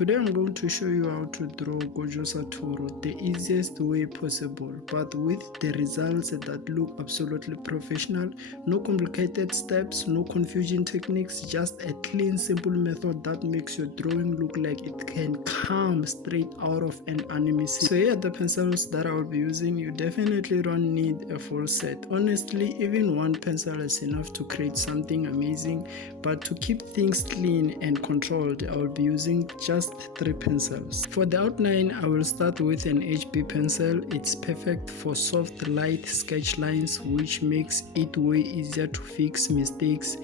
Today I'm going to show you how to draw Gojo Satoru the easiest way possible, but with the results that look absolutely professional. No complicated steps, no confusing techniques, just a clean, simple method that makes your drawing look like it can come straight out of an anime scene. So here are the pencils that I will be using. You definitely don't need a full set. Honestly, even one pencil is enough to create something amazing, but to keep things clean and controlled, I will be using just 3 pencils. For the outline, I will start with an HB pencil. It's perfect for soft light sketch lines, which makes it way easier to fix mistakes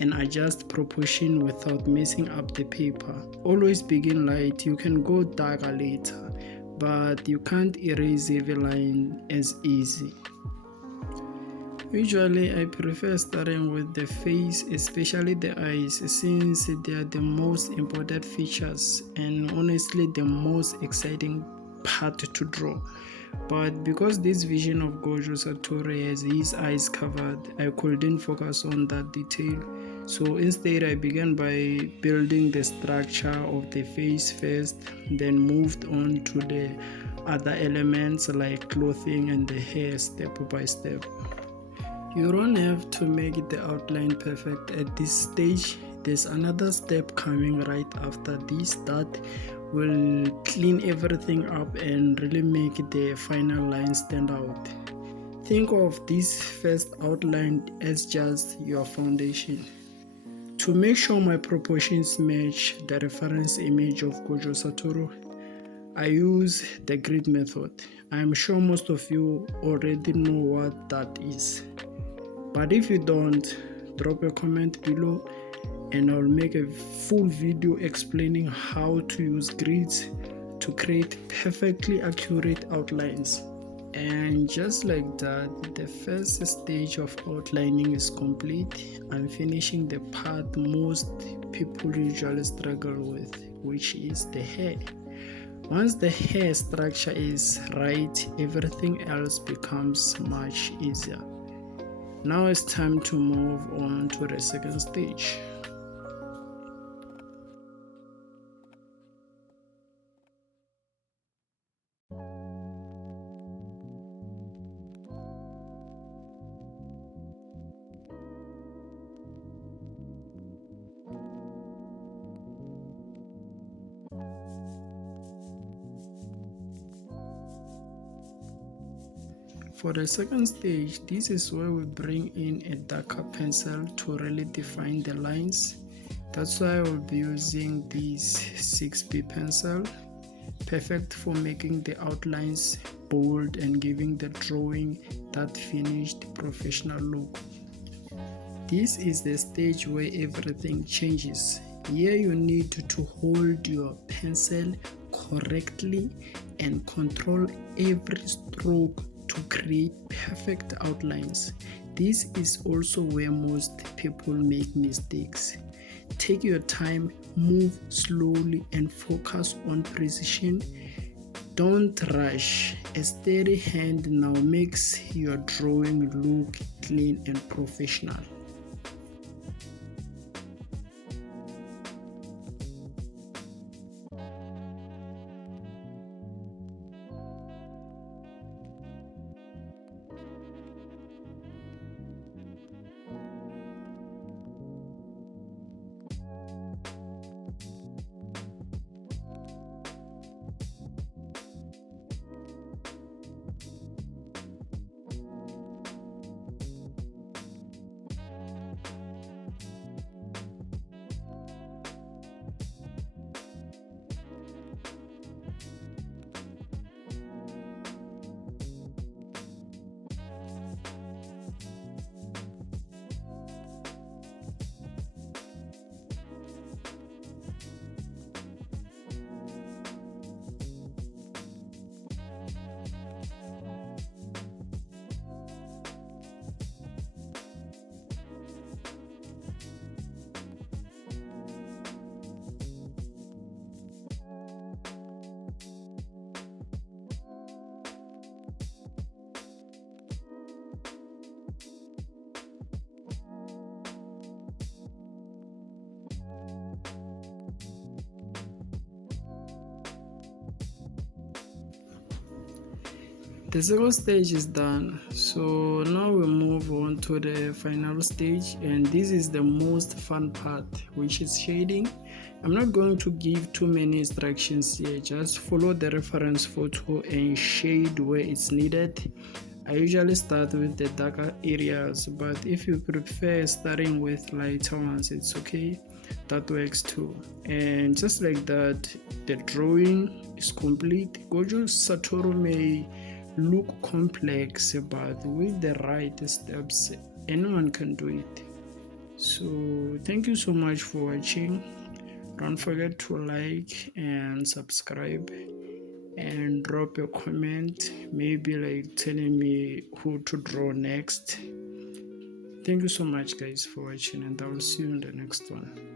and adjust proportion without messing up the paper. Always begin light. You can go darker later, but you can't erase heavy line as easy. Usually I prefer starting with the face, especially the eyes, since they are the most important features and honestly the most exciting part to draw. But because this vision of Gojo Satoru has his eyes covered, I couldn't focus on that detail. So instead I began by building the structure of the face first, then moved on to the other elements like clothing and the hair step by step. You don't have to make the outline perfect at this stage. There's another step coming right after this that will clean everything up and really make the final line stand out. Think of this first outline as just your foundation. To make sure my proportions match the reference image of Gojo Satoru, I use the grid method. I'm sure most of you already know what that is. But if you don't, drop a comment below and I'll make a full video explaining how to use grids to create perfectly accurate outlines. And just like that, the first stage of outlining is complete. I'm finishing the part most people usually struggle with, which is the hair. Once the hair structure is right, everything else becomes much easier. Now it's time to move on to the second stage. For the second stage, this is where we bring in a darker pencil to really define the lines. That's why I will be using this 6B pencil, perfect for making the outlines bold and giving the drawing that finished professional look. This is the stage where everything changes. Here you need to hold your pencil correctly and control every stroke to create perfect outlines. This is also where most people make mistakes. Take your time, move slowly and focus on precision. Don't rush. A steady hand now makes your drawing look clean and professional. The second stage is done, so now we move on to the final stage, and this is the most fun part, which is shading. I'm not going to give too many instructions here, just follow the reference photo and shade where it's needed. I usually start with the darker areas, but if you prefer starting with lighter ones, it's okay, that works too. And just like that, the drawing is complete. Gojo Satoru may look complex, but with the right steps anyone can do it. So thank you so much for watching. Don't forget to like and subscribe and drop a comment, maybe like telling me who to draw next. Thank you so much guys for watching, and I will see you in the next one.